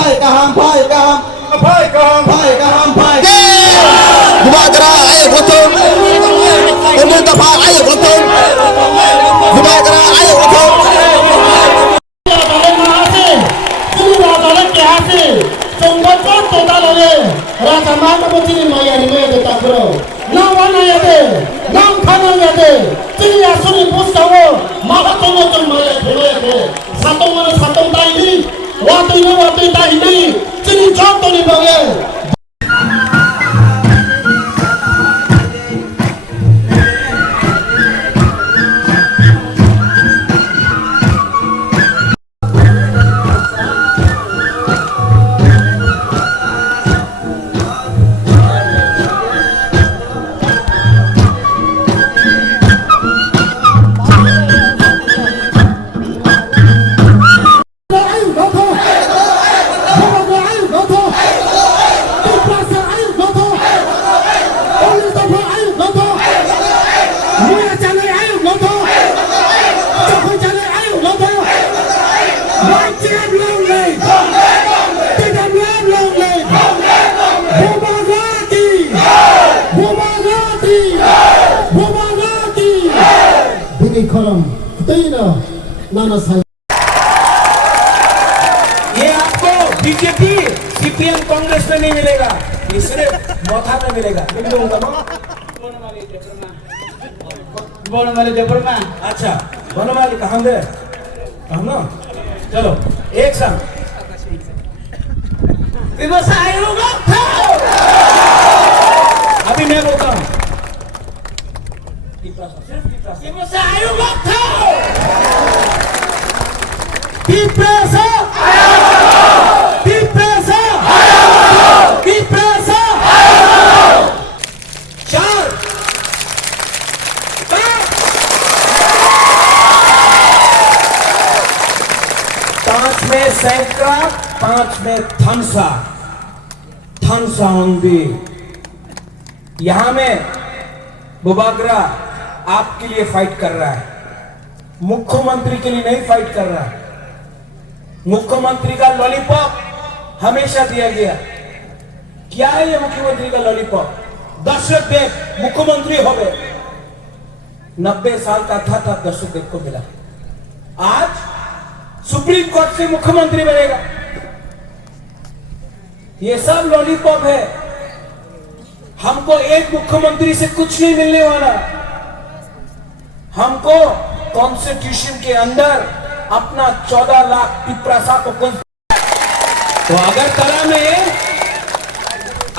भाई का हम भाई का हम भाई का हम भाई का हम भाई Bubagra ayo gotong umur dafah ayo gotong Bubagra ayo gotong Sungguh total oleh Raja Mangga Bocini Maya ni Maya Deta Bro. Nang wana ya de, nang khana ya de. Cini asuni pustawo, maka tono ton Maya Bro ya de. Satong mana satong tai ni, waktu tai ni. Cini jauh to ni bang. ये आपको BJP CPM Congress में नहीं मिलेगा, ये सिर्फ मोथा में मिलेगा। बनमाली जबरमा अच्छा बनमाली कहाँ दे हम ना चलो एक साथ व्यवसाय होगा अभी मैं बोलता हूँ व्यवसाय होगा सैकड़ा 5 में थनसा होंगी। यहां में बुबागरा आपके लिए फाइट कर रहा है, मुख्यमंत्री के लिए नहीं फाइट कर रहा है। मुख्यमंत्री का लॉलीपॉप हमेशा दिया गया। क्या है ये मुख्यमंत्री का लॉलीपॉप? दर्शक देव मुख्यमंत्री हो गए, 90 साल का था तब दर्शक देव को मिला। आज सुप्रीम कोर्ट से मुख्यमंत्री बनेगा। ये सब लॉलीपॉप है। हमको एक मुख्यमंत्री से कुछ नहीं मिलने वाला। हमको कॉन्स्टिट्यूशन के अंदर अपना 14 लाख पिपरासा को तो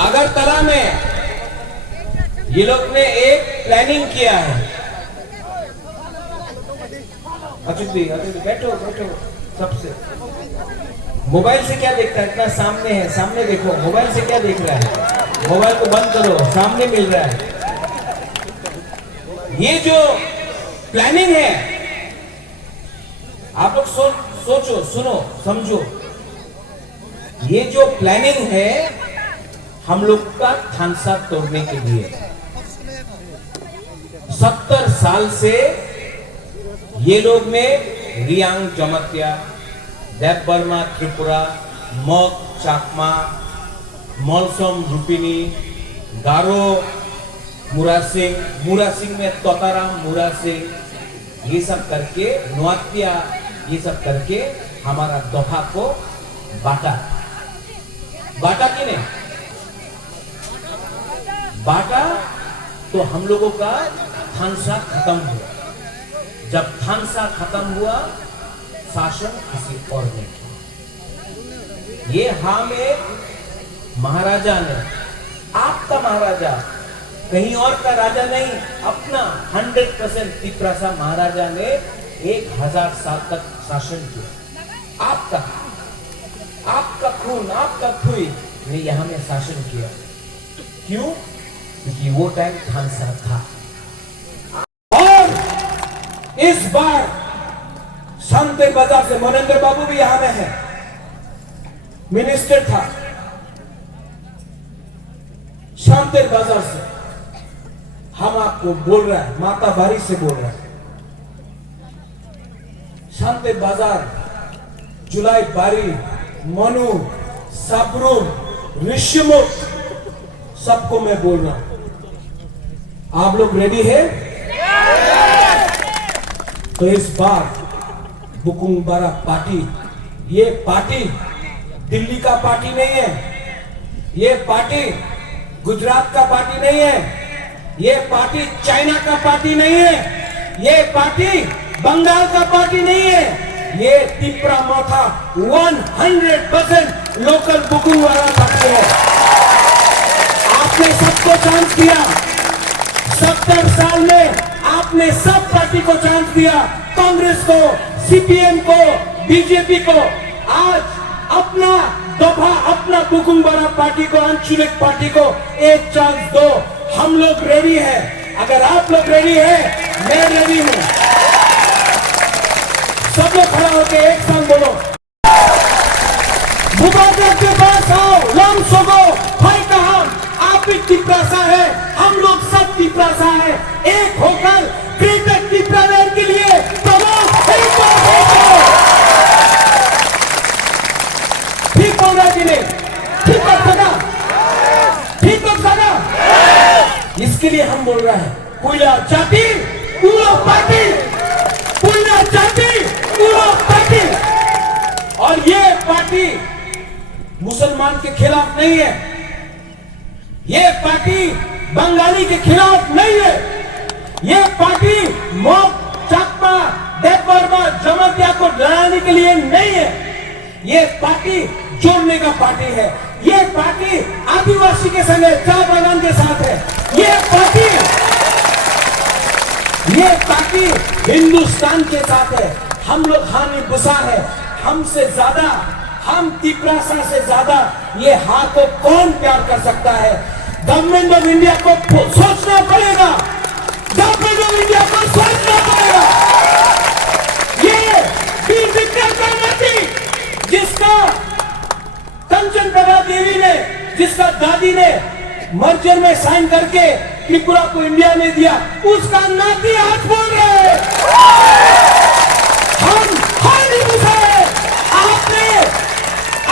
अगरतला में ये लोग ने एक प्लानिंग किया है। अचुत बैठो सबसे मोबाइल से क्या देखता है? इतना सामने है, सामने देखो। मोबाइल से क्या देख रहा है? मोबाइल को बंद करो, सामने मिल रहा है। ये जो प्लानिंग है, आप लोग सोचो, सुनो, समझो। ये जो प्लानिंग है हम लोग का थानसा तोड़ने के लिए 70 साल से ये लोग ने रियांग जमातिया, देवबर्मा त्रिपुरा, मग चाकमा, मलसम रूपिनी, गारो मुरासिंग में तोताराम मुरासिंग, ये सब करके नुआतिया, ये सब करके हमारा दफा को बांटा कि नहीं बांटा। तो हम लोगों का थानसा खत्म हुआ। जब थानसा खत्म हुआ, शासन किसी और ने किया। ये हमें महाराजा ने, आपका महाराजा, कहीं और का राजा नहीं, अपना 100% पिपरासा महाराजा ने 1000 साल तक शासन किया। आपका खून, आपका खुई ने यहां में शासन किया। क्यों? क्योंकि वो टाइम थानसा था। और इस बार शांति बाजार से मनेंद्र बाबू भी यहां में है, मिनिस्टर था। शांति बाजार से हम आपको बोल रहा है, माता बारी से बोल रहा है, शांति बाजार, जुलाई बारी, मनु, सबरूम, ऋषिमुख, सबको मैं बोल रहा हूं, आप लोग रेडी है? तो इस बार बुकुंग बारा पार्टी, ये पार्टी दिल्ली का पार्टी नहीं है, ये पार्टी गुजरात का पार्टी नहीं है, ये पार्टी चाइना का पार्टी नहीं है, ये पार्टी बंगाल का पार्टी नहीं है, ये तिप्रा मोथा 100% लोकल बुकुंग वाला पार्टी है। आपने सबको चांस दिया, 70 साल में आपने सब पार्टी को चांस दिया, कांग्रेस को, सीपीएम को, बीजेपी को। आज अपना दफा, अपना बुकुंग बारा पार्टी को, आंचलिक पार्टी को एक चांस दो। हम लोग रेडी है, अगर आप लोग रेडी है, मैं रेडी हूं। सब लोग खड़ा होकर एक संग बोलो, बुबाकर के पास आओ, लम सोगो भाई कहा, आप भी तिपरासा है, हम लोग सब तिपरासा है, एक होकर ग्रेटर तिपरालैंड के लिए ठीक बोल रहा कि नहीं? ठीक हो सका? ठीक हो सका? इसके लिए हम बोल रहे हैं, पूरा जाति पूरा पार्टी, पूरा जाति पूरा पार्टी। और ये पार्टी मुसलमान के खिलाफ नहीं है, ये पार्टी बंगाली के खिलाफ नहीं है, ये पार्टी मोक, चाकमा, देवबर्मा, जमातिया को डराने के लिए नहीं है, ये पार्टी जोड़ने का पार्टी है, ये पार्टी आदिवासी के संग चाय बागान के साथ है, ये पार्टी हिंदुस्तान के साथ है। हम लोग हानि बुसा है, हमसे ज्यादा, हम तिपरासा से ज्यादा ये हार को कौन प्यार कर सकता है? गवर्नमेंट ऑफ इंडिया को सोचना पड़ेगा, गवर्नमेंट ऑफ इंडिया को सोचना पड़ेगा। ये वीर विक्रम कर्मठी, जिसका कंचन प्रभा देवी ने, जिसका दादी ने मर्जर में साइन करके त्रिपुरा को इंडिया में दिया, उसका नाती आज बोल रहे हैं हम हानि बुझाए।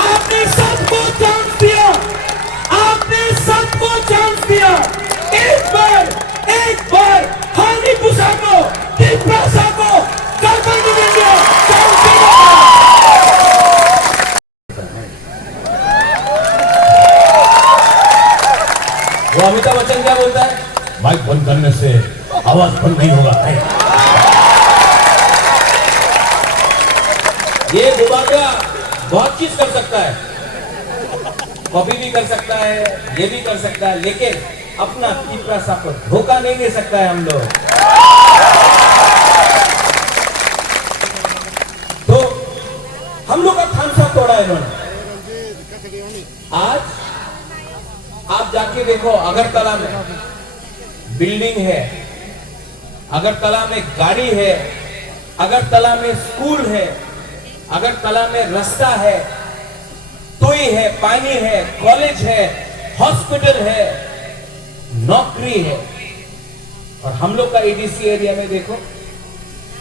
आपने सबको चांस दिया, आपने सबको चांस दिया, एक बार हानि बुझा को, तिपरासा को, गवर्नमेंट ऑफ इंडिया चांस देगा। वो अमिताभ बच्चन क्या बोलता है? माइक बंद करने से आवाज बंद नहीं होगा। ये बुबाका बहुत चीज कर सकता है, कॉपी भी कर सकता है, ये भी कर सकता है, लेकिन अपना तिपरासा को धोखा नहीं दे सकता है हम लोग। तो हम लोग का खामसा तोड़ा इन्होंने। आज आप जाके देखो, अगरतला में बिल्डिंग है, अगरतला में गाड़ी है, अगरतला में स्कूल है, अगरतला में रास्ता है, टोई है, पानी है, कॉलेज है, हॉस्पिटल है, नौकरी है। और हम लोग का एडीसी एरिया में देखो,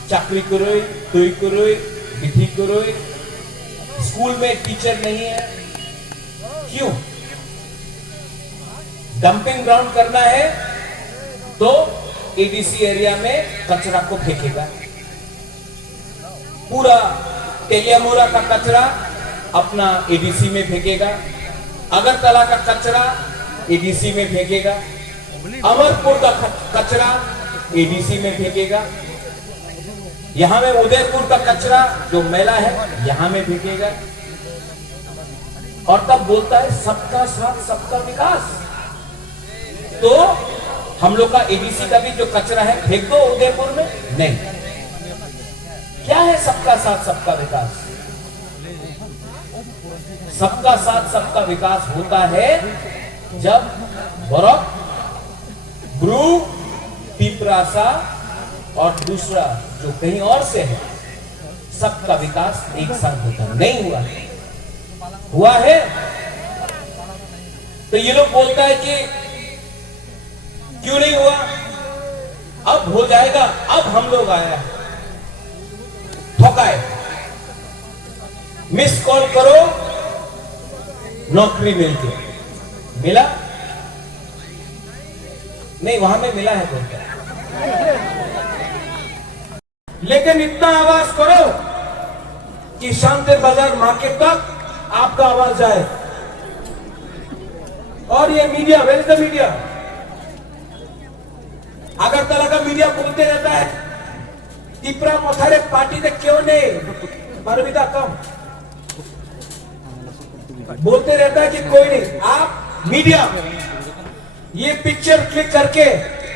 चाकरी करोई, टोई करोई, बिठी करोई, स्कूल में टीचर नहीं है। क्यों? डंपिंग ग्राउंड करना है तो एडीसी एरिया में कचरा को फेंकेगा, पूरा तेलियामुरा का कचरा अपना एडीसी में फेंकेगा, अगरतला का कचरा एडीसी में फेंकेगा, अमरपुर का कचरा एडीसी में फेंकेगा, यहां में उदयपुर का कचरा जो मैला है यहां में फेंकेगा। और तब बोलता है सबका साथ सबका विकास। तो हम लोग का एडीसी का भी जो कचरा है फेंक दो उदयपुर में, नहीं। क्या है सबका साथ सबका विकास? सबका साथ सबका विकास होता है जब बरक, ब्रू, तिपरासा और दूसरा जो कहीं और से है, सबका विकास एक साथ होता है। नहीं हुआ है, हुआ है तो ये लोग बोलता है कि क्यों नहीं हुआ, अब हो जाएगा, अब हम लोग आया ठोकाए। मिस कॉल करो नौकरी मिलती मिला नहीं, वहां में मिला है बोलता, लेकिन इतना आवाज करो कि शांति बाजार मार्केट तक आपका आवाज जाए। और ये media, where is the media? Agartala का मीडिया बोलते रहता है तिपरा मोथारे पार्टी ने क्यों नहीं, परमिता कम बोलते रहता है कि कोई नहीं। आप मीडिया ये पिक्चर क्लिक करके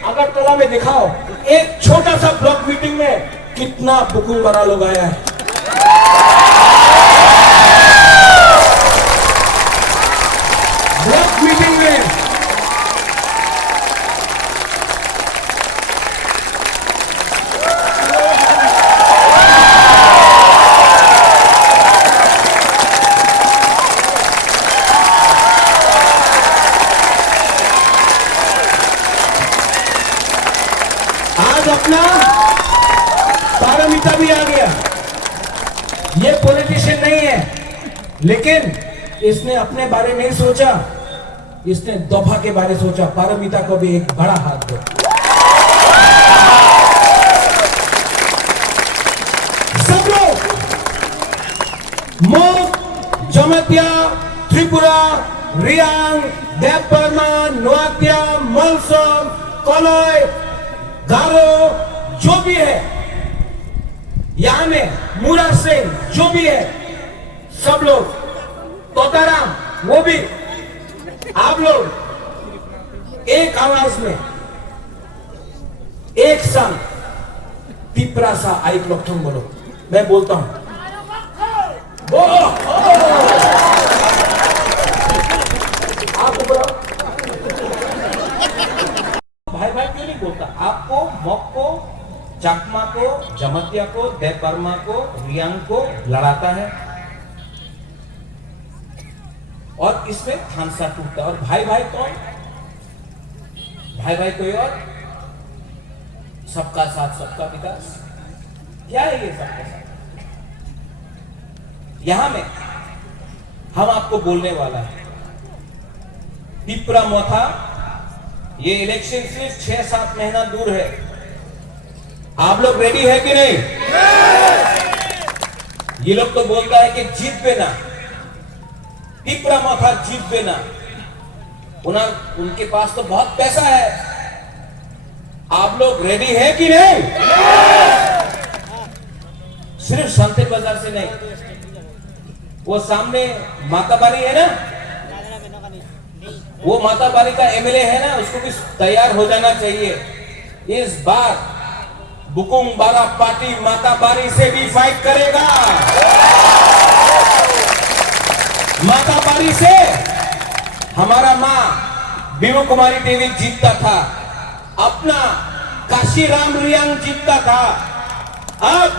अगरतला में दिखाओ, एक छोटा सा ब्लॉक मीटिंग में कितना बुकुम बड़ा लोग आया है। ब्लॉक मीटिंग में आज अपना पारमिता भी आ गया। ये पॉलिटिशियन नहीं है, लेकिन इसने अपने बारे नहीं सोचा, इसने दोफा के बारे सोचा। पारमिता को भी एक बड़ा हाथ दो। सब लोग मोक, जमतिया, त्रिपुरा, रियांग, देवबर्मा, नोआतिया, मलसोम, कोलोय, गारो, जो भी है यहां में, मुरा सिंह, जो भी है, सब लोग, तोताराम, वो भी, आप लोग एक आवाज में, एक संग तिपरा सा आई लोग तुम बोलो। मैं बोलता हूं आप बोलो। भाई भाई क्यों नहीं बोलता? आपको, मोक को, चाकमा को, जमतिया को, देवबर्मा को, रियांग को लड़ाता है और इसमें थानसा टूटता है। और भाई भाई कौन? भाई भाई कोई और? सबका साथ सबका विकास। क्या है ये सबका साथ? यहां में हम आपको बोलने वाला है, तिपरा मोथा, ये इलेक्शन से 6-7 महीना दूर है। आप लोग रेडी है कि नहीं? ये लोग तो बोलता है कि जीत बेना, तिपरा मोथा जीत बेना। उनके पास तो बहुत पैसा है। आप लोग रेडी है कि नहीं? सिर्फ संते बाजार से नहीं, वो सामने माताबारी है ना, वो माताबारी का एमएलए है ना, उसको भी तैयार हो जाना चाहिए। इस बार बुकुम बारा पार्टी माताबारी से भी फाइट करेगा। माताबारी से हमारा मां बीनू कुमारी देवी जीतता था, अपना काशीराम रियांग जीतता था। अब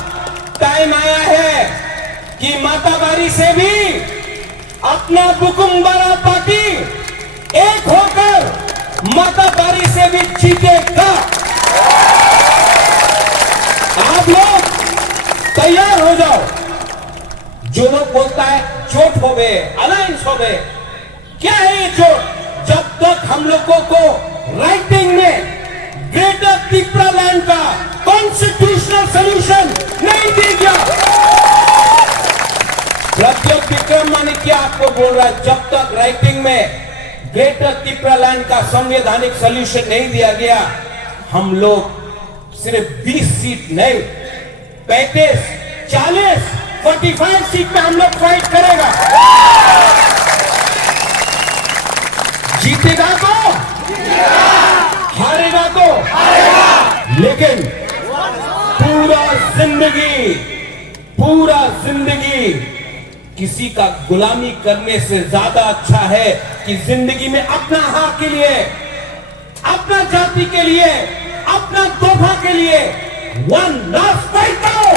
टाइम आया है कि माताबारी से भी अपना बुकुम बारा पार्टी एक होकर माताबारी से भी जीतेगा। आप लोग तैयार हो जाओ। जो लोग बोलता है चोट हो गए, अलायंस हो गए, क्या है ये चोट? जब तक हम लोगों को राइटिंग में ग्रेटर तिपरा लैंड का कॉन्स्टिट्यूशनल सॉल्यूशन नहीं दी गया, प्रत्येक विक्रम मानिक्या आपको बोल रहा है, जब तक राइटिंग में ग्रेटर तिपरा लैंड का संवैधानिक सॉल्यूशन नहीं दिया गया, हम लोग सिर्फ 20 सीट नहीं, 35, 40, 45 सीट पे हम लोग फाइट करेगा। जीतेगा तो हारेगा तो लेकिन पूरा जिंदगी किसी का गुलामी करने से ज्यादा अच्छा है कि जिंदगी में अपना हक के लिए, अपना जाति के लिए, अपना तोहफा के लिए वन लास्ट फाइट करो।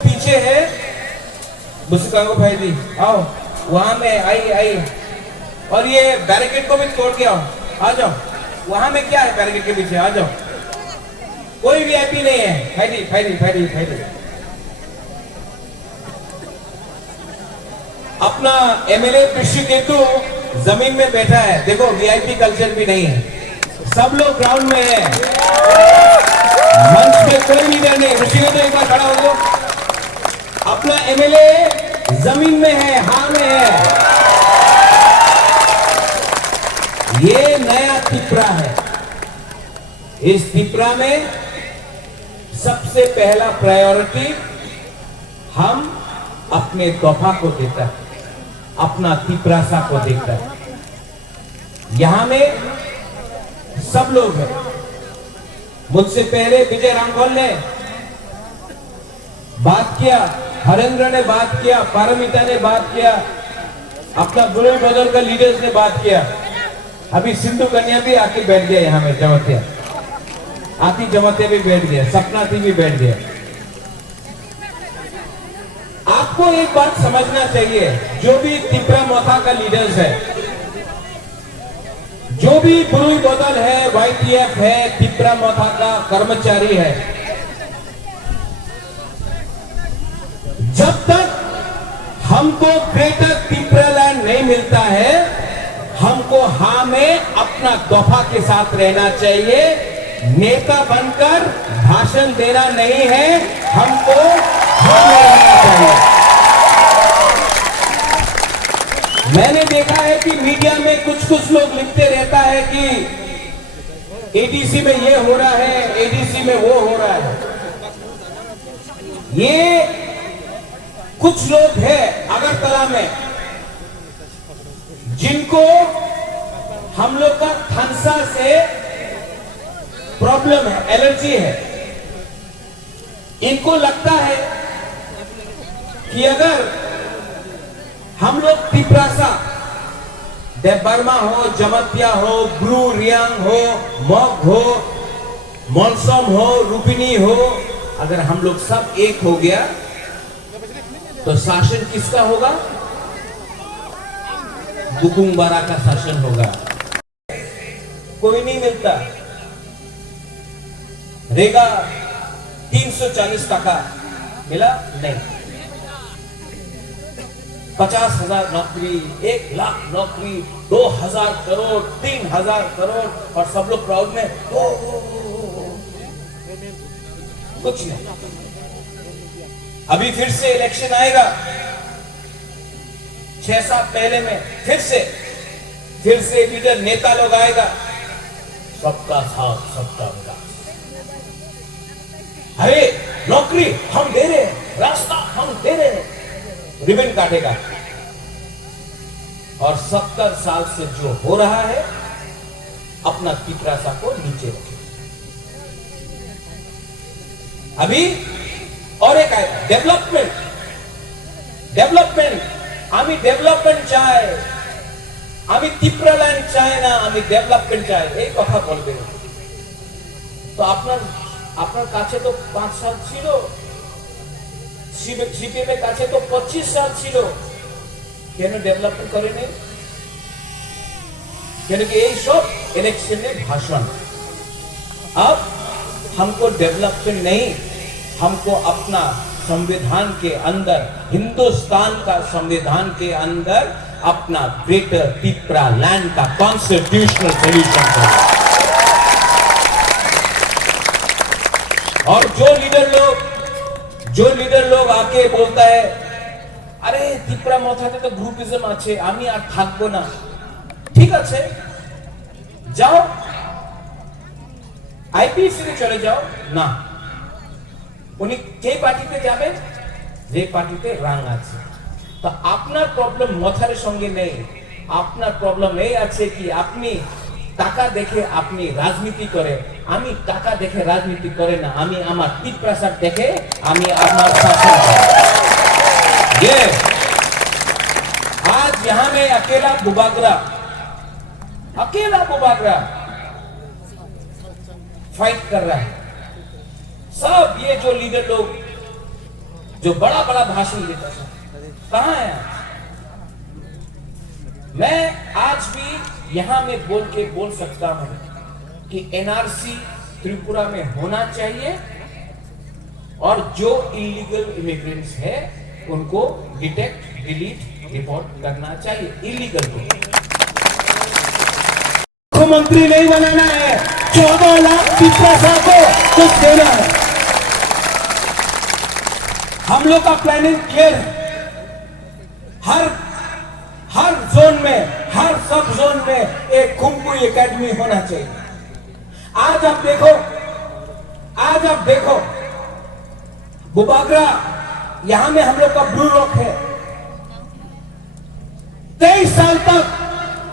पीछे है बुसकांगो भाई जी, आओ वहां में आई और ये बैरिकेड को भी तोड़ के आओ, आ जाओ। वहां में क्या है बैरिकेड के पीछे, आ जाओ। कोई वीआईपी नहीं है, फाइटी। अपना एमएलए ऋषिकेतु जमीन में बैठा है, देखो वीआईपी कल्चर भी नहीं है, सब लोग ग्राउंड में है, मंच पे कोई लीडर नहीं। ऋषिकेतु एक बार खड़ा हो जाओ। अपना एमएलए जमीन में है, हाँ में है। ये नया तिपरा है। इस तिपरा में सबसे पहला प्रायोरिटी हम अपने तोहफा को देता है, अपना तिपरासा को देता है। यहां में सब लोग हैं। मुझसे पहले विजय रामगोल ने बात किया, हरेंद्र ने बात किया, पारमिता ने बात किया, अपना बुरे बदल का लीडर्स ने बात किया। अभी सिंधु कन्या भी आके बैठ गया यहां में, जमतिया आती जमतिया भी बैठ गया, सपना थी भी बैठ गया। आपको एक बात समझना चाहिए, जो भी तिपरा मोथा का लीडर्स है, जो भी बुरुई बदल है, वाईटीएफ है, तिपरा मोथा का कर्मचारी है, जब तक हमको ग्रेटर तिपरा लैंड नहीं मिलता है, हमको हाँ में अपना तोहफा के साथ रहना चाहिए। नेता बनकर भाषण देना नहीं है, हमको हाँ में रहना चाहिए। मैंने देखा है कि मीडिया में कुछ लोग लिखते रहता है कि एडीसी में ये हो रहा है, एडीसी में वो हो रहा है। ये कुछ लोग हैं अगरतला में जिनको हम लोग का थनसा से प्रॉब्लम है, एलर्जी है। इनको लगता है कि अगर हम लोग तिपरासा, देवबर्मा हो, जमतिया हो, ब्रू रियांग हो, मॉक हो, मॉलसोम हो, रूपिनी हो, अगर हम लोग सब एक हो गया तो शासन किसका होगा? दुकुंबारा का शासन होगा। कोई नहीं मिलता। रेगा 340 टका मिला नहीं, 50,000 नौकरी, 1 लाख नौकरी, 2,000 करोड़, 3,000 करोड़, और सब लोग प्राउड में कुछ नहीं। अभी फिर से इलेक्शन आएगा 6-7 पहले में, फिर से लीडर नेता लोग आएगा, सबका साथ सबका विकास। अरे नौकरी हम दे रहे हैं, रास्ता हम दे रहे हैं, रिबन काटेगा। और 70 साल से जो हो रहा है, अपना तिपरासा को नीचे रखे। अभी और एक आएगा डेवलपमेंट। আমি ডেভেলপমেন্ট চাই, আমি ত্রিপুরাল্যান্ড চাই না, আমি ডেভেলপমেন্ট চাই, এই কথা বলবে। তো আপনার কাছে তো 5 সাল ছিল, সিপিএম এর কাছে তো 25 সাল ছিল, কেন ডেভেলপমেন্ট করেনি? কেন কি এই সব ইলেকশনের ভাষণ। अब हमको डेवलपमेंट नहीं, हमको अपना संविधान के अंदर, हिंदुस्तान का संविधान के अंदर अपना ग्रेटर तिपरा लैंड का कॉन्स्टिट्यूशनल सॉल्यूशन चाहिए। और जो लीडर लोग आके बोलता है, अरे तिपरा मोथाते तो ग्रुपिज्म আছে, আমি আর থাকবো না, ঠিক আছে যাও আইপিএসসি তে চলে যাও না। উনি যে পার্টিতে যাবেন, যে পার্টিতে রাং আছে। তো আপনার প্রবলেম মথার সঙ্গে নেই, আপনার প্রবলেম এই আছে কি আপনি টাকা দেখে আপনি রাজনীতি করে। আমি টাকা দেখে রাজনীতি করে না, আমি আমার তিপ্রাসাদ দেখে আমি আমার শাসন করি। ये आज यहां में अकेला बुबागरा फाइट कर रहा है। सब ये जो लीडर लोग जो बड़ा भाषण देता है, कहां है? मैं आज भी यहां में बोल सकता हूं कि एनआरसी त्रिपुरा में होना चाहिए और जो इलीगल इमिग्रेंट्स है उनको डिटेक्ट, डिलीट रिपोर्ट करना चाहिए, इलीगल को मुख्यमंत्री नहीं बनाना है, 14 लाख पिपरासा को कुछ देना है। हम लोग का प्लानिंग क्लियर है। हर जोन में, हर सब जोन में एक कुंफू एकेडमी होना चाहिए। आज आप देखो बुबागरा, यहां में हम लोग का ब्लू रॉक है। 23 साल तक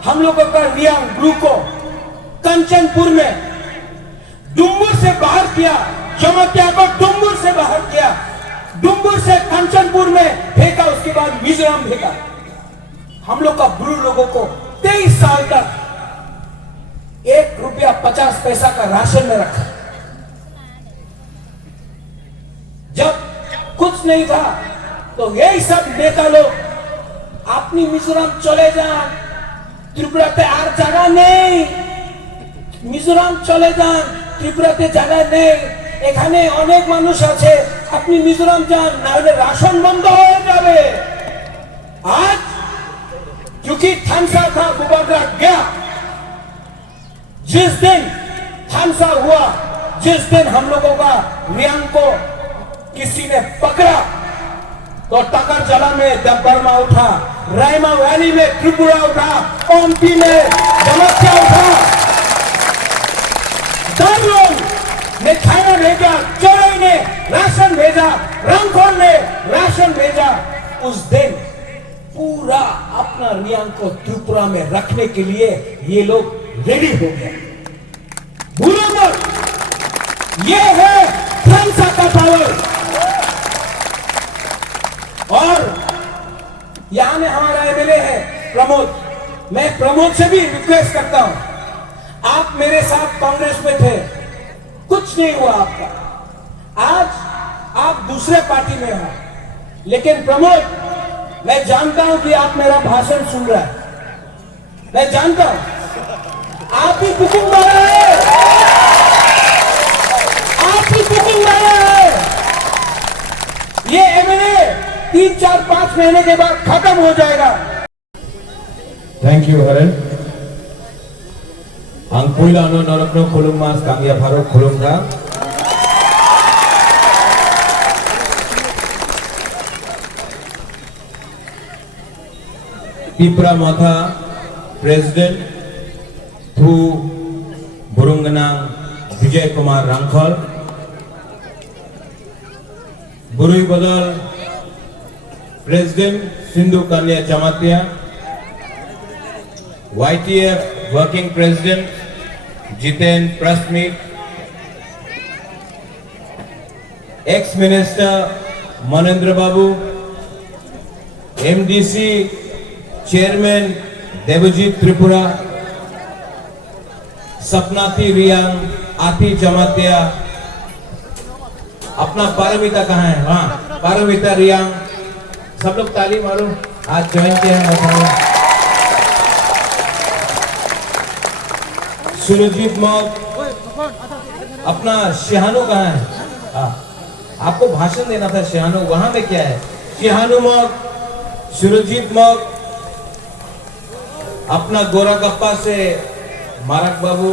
हम लोगों का रियांग ब्लू को कंचनपुर में डुम्बुर से बाहर किया, जमातिया को डुम्बुर से बाहर किया, डुम्बुर से कंचनपुर में फेंका, उसके बाद मिजोरम फेंका। हम लोग का ब्लू लोगों को 23 साल तक ₹1.50 का राशन में रखा। जब कुछ नहीं था तो यही सब नेता लोग अपनी मिजोरम चले जान, त्रिपुराते आर जगह नहीं, मिजोरम चले जान, त्रिपुराते जगह नहीं, এখানে অনেক মানুষ আছে, আপনি মিজোরাম যান, না হলে রাশন বন্ধ হয়ে যাবে। आज क्योंकि थानसा था, बुबागरा गया। जिस दिन थानसा हुआ, जिस दिन हम लोगों का रियांग को किसी ने पकड़ा, तो टकर जला में दबरमा उठा, रायमा वैली में त्रिपुरा उठा, ओमपी में जमातिया उठा। दादलों ने खाना भेजा, चौराई ने राशन भेजा, रंगखोल ने राशन भेजा। उस दिन पूरा अपना रियांग को त्रिपुरा में रखने के लिए ये लोग रेडी हो गए। भूलो मत, ये है थानसा का पावर। और यहां में हमारा एमएलए है प्रमोद, मैं प्रमोद से भी रिक्वेस्ट करता हूं, आप मेरे साथ कांग्रेस में थे, कुछ नहीं हुआ आपका। आज आप दूसरे पार्टी में हो, लेकिन प्रमोद, मैं जानता हूं कि आप मेरा भाषण सुन रहा है, मैं जानता हूं। आप ही बुकिंग मारा है, आप ही बुकिंग मारा है। ये एमएलए 3, 4, 5 महीने के बाद खत्म हो जाएगा। थैंक यू हरन। Ang pula no norok no khulung mas kangya pharo khulung ka. Pipra Matha President Thu Burunganang Vijay Kumar Rangkhol, Burui Badal President Sindhu Kanya Jamatia, YTF Working President Jiten Prasmeet, ex-minister Manendra Babu, MDC Chairman Devajit Tripura, सपनाती रियांग, आती जमातिया, अपना पारमिता कहाँ है? वहाँ पारमिता रियांग, सब लोग ताली मारो। आज ज्वाइन किया है सुरजीत मौक, अपना शिहानु कहाँ है? आपको भाषण देना था शिहानु, वहां में क्या है? शिहानु मौक, सुरजीत मौक, अपना गोरा गप्पा से मारक बाबू,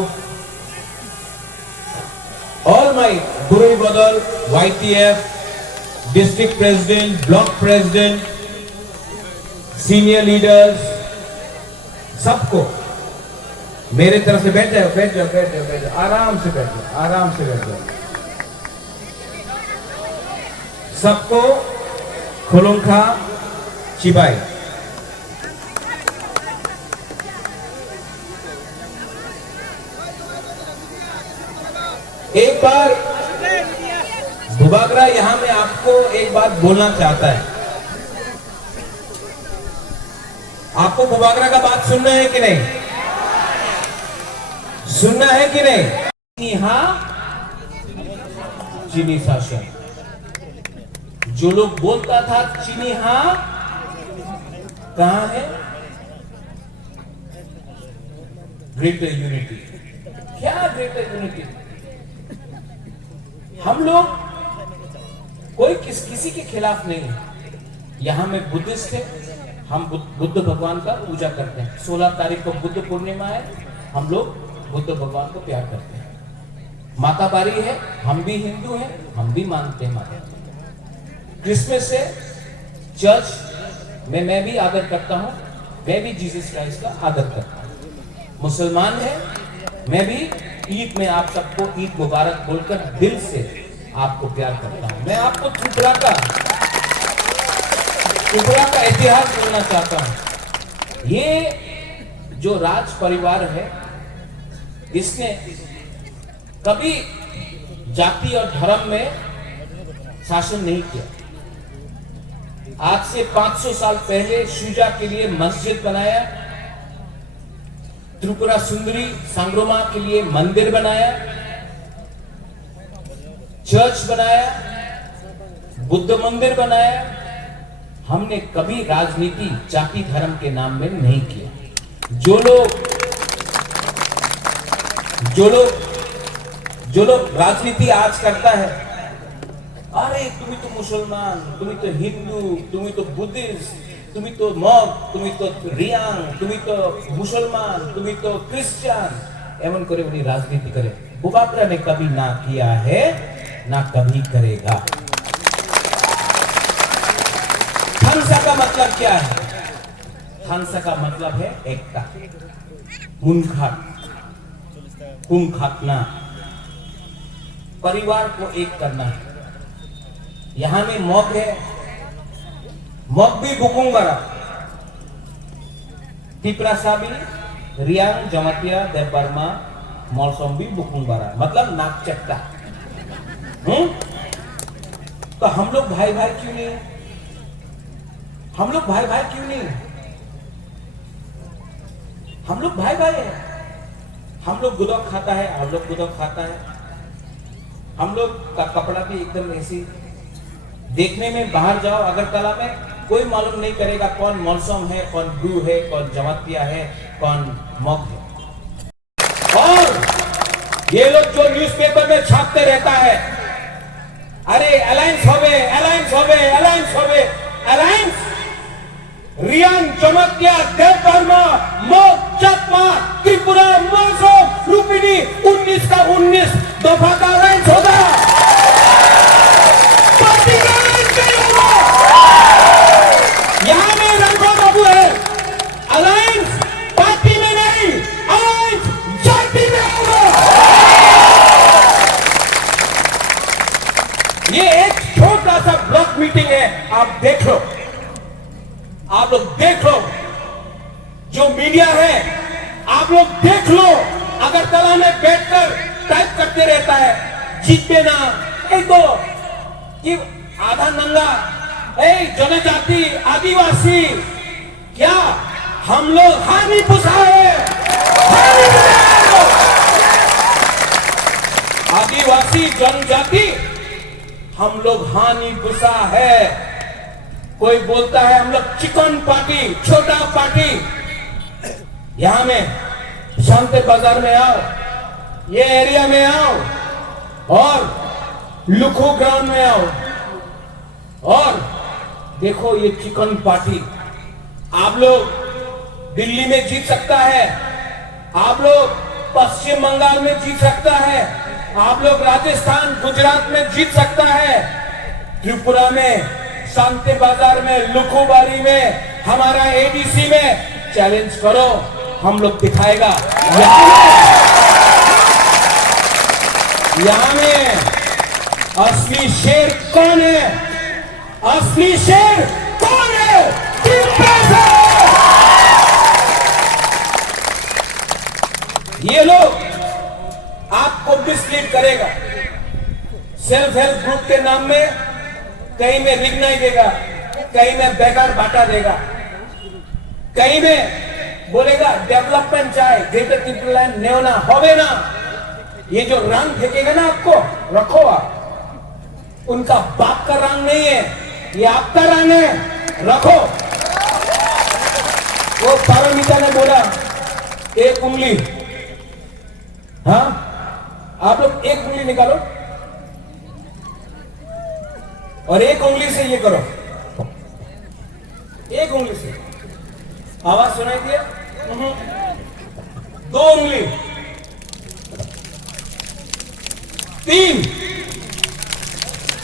ऑल माई बुरुई बदल, YTF district president, block president, senior leaders, सबको मेरे तरफ से बैठ जाओ, बैठ जाओ, बैठ जाओ, बैठ जाओ, आराम से बैठ जाओ, आराम से बैठ जाओ। सबको खुलुंखा चिबाई। एक बार बुबागरा यहां में आपको एक बात बोलना चाहता है। आपको बुबागरा का बात सुनना है कि नहीं? सुनना है कि नहीं? हाँ, चीनी शासन, जो लोग बोलता था चीनी हाँ, कहां है? Greater unity. क्या ग्रेटर यूनिटी? हम लोग कोई किसी के खिलाफ नहीं है। यहां में बुद्धिस्ट है, हम बुद्ध भगवान का पूजा करते हैं। 16 तारीख को बुद्ध पूर्णिमा है, हम लोग बुद्ध भगवान को प्यार करते हैं। माता बारी है, हम भी हिंदू हैं, हम भी मानते हैं माता। क्रिसमस है, चर्च में मैं भी आदर करता हूं, मैं भी जीसस क्राइस्ट का आदर करता हूं। मुसलमान है, मैं भी ईद में आप सबको ईद मुबारक बोलकर दिल से आपको प्यार करता हूं। मैं आपको त्रिपुरा का इतिहास बोलना चाहता हूं। ये जो राज परिवार है, इसने कभी जाति और धर्म में शासन नहीं किया। आज से 500 साल पहले शुजा के लिए मस्जिद बनाया, त्रिपुरा सुंदरी सांग्रोमा के लिए मंदिर बनाया, चर्च बनाया, बुद्ध मंदिर बनाया। हमने कभी राजनीति जाति धर्म के नाम में नहीं किया। जो लोग राजनीति आज करता है, अरे तुम्ही तो मुसलमान, तुम्ही तो हिंदू, तुम्ही तो बुद्धिस्ट, तुम्ही तो मॉग, तुम्ही तो रियांग, तुम्ही तो मुसलमान, तुम्ही तो क्रिश्चियन, एवं करे बड़ी राजनीति करे। बुबाकरा ने कभी ना किया है, ना कभी करेगा। खालसा का मतलब क्या है? खालसा का मतलब है एकता, खातना, परिवार को एक करना है। यहां में मॉग है, मॉग भी बुकुंगरा, तिपरासाबी, रियांग, जमातिया, देवबर्मा, मौलसोम्बी, बुकुंगरा, मतलब नाकचट्टा। तो हम लोग भाई भाई क्यों नहीं? हम लोग भाई भाई क्यों नहीं? हम लोग भाई भाई हैं। हम लोग गुदौक खाता है, हम लोग गुदौक खाता है। हम लोग का कपड़ा भी एकदम ऐसी, देखने में बाहर जाओ अगरतला में कोई मालूम नहीं करेगा कौन मौलसोम है, कौन ब्रू है, कौन जमातिया है, कौन मॉग है। और ये लोग जो न्यूज़पेपर में छापते रहता है, अरे अलायंस होवे, अलायंस होवे, अलायंस होवे, अलायंस रियांग, जमातिया, देवबर्मा, मॉग, चकमा, त्रिपुरा, मौलसोम, रूपिनी, 19 का 19 दफा का अलायंस होगा। पार्टी का अलायंस नहीं होगा। यहां में रंगो बाबू है, अलायंस पार्टी में नहीं, अलायंस जाति में होगा। ये एक छोटा सा ब्लॉक मीटिंग है, आप देख लो, आप लोग देख लो। जो मीडिया है, आप लोग देख लो, अगरतला में बैठकर टाइप करते रहता है, जीते ना एक तो कि आधा नंगा, जनजाति, आदिवासी, क्या हम लोग हानि पुसा है? आदिवासी जनजाति हम लोग हानि पुसा है। कोई बोलता है हम लोग चिकन पार्टी, छोटा पार्टी। यहां में शांति बाजार में आओ, ये एरिया में आओ, और लुखो ग्राउंड में आओ और देखो ये चिकन पार्टी। आप लोग दिल्ली में जीत सकता है, आप लोग पश्चिम बंगाल में जीत सकता है, आप लोग राजस्थान, गुजरात में जीत सकता है। त्रिपुरा में, शांति बाजार में, लुखोबारी में, हमारा एडीसी में चैलेंज करो, हम लोग दिखाएगा। यहां में असली शेर कौन है? असली शेर कौन है? ये लोग आपको मिसलीड करेगा। सेल्फ हेल्प ग्रुप के नाम में कहीं में रिग नहीं देगा, कहीं में बेकार बांटा देगा, कहीं में बोलेगा डेवलपमेंट चाहे, ग्रेटर त्रिपुरा नेवना होवे ना। ये जो रंग फेंकेगा ना आपको, रखो आप, उनका बाप का रंग नहीं है, ये आपका रंग है, रखो। वो पारमिता ने बोला एक उंगली, हाँ आप लोग एक उंगली निकालो और एक उंगली से ये करो, एक उंगली से आवाज सुनाई दिया? दो उंगली, तीन,